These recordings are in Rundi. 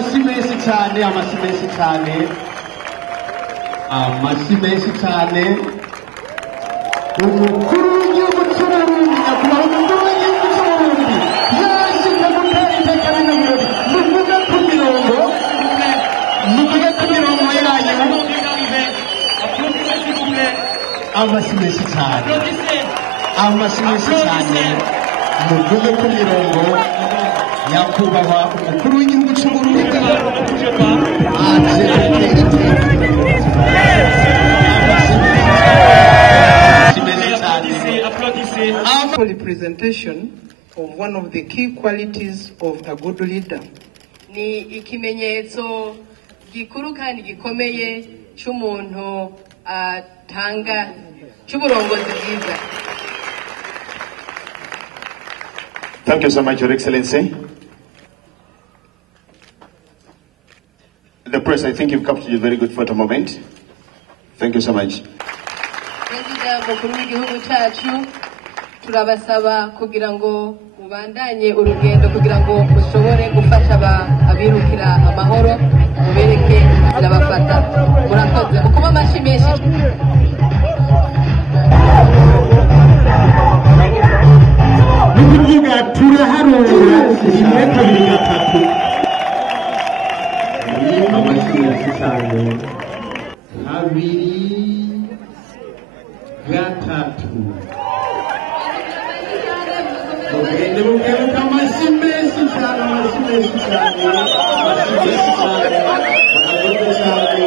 amashyi menshi cyane, amashyi menshi cyane, amashyi menshi cyane. Umukuru w'igihugu cy'Uburundi, nyakubahwa umukuru w'igihugu cy'Uburundi yashyize gutera iteka bino birori. Muvuge ku mirongo, muvuge ku mirongo yanyu. Amashyi menshi cyane, amashyi menshi cyane. Muvuge ku mirongo, nyakubahwa umukuru w'igihugu cy'Uburundi the presentation of one of the key qualities of a good leader. Ni ikimenyetso gikuru kandi gikomeye cy'umuntu atanga cy'uburongozi bwiza. Thank you so much, Your Excellency. The press, I think you've captured a very good photo moment. Thank you so much. Mukuru w'igihugu cyacu turabasaba kugira ngo mubandanye urugendo kugira ngo mushobore gufasha abirukira amahoro mubereke irabafata. Murakoze mukuba amashyi menshi. Nukuvuga turaharura rimwe kabiri gatatu. Amashyi menshi cyane. Kabiri gatatu. Mugende mugaruka amashyi menshi cyane, amashyi menshi cyane, amashyi menshi cyane. Murakoze cyane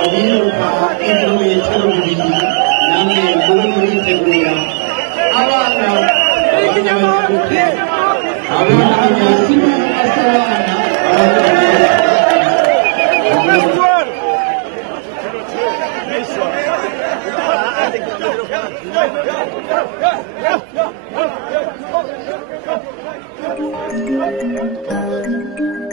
abiruka ibirometero bibiri namwe mube muritegura. Abana b'abanyamaguru, abana b'abanyasibo n'abasabana, Thank you.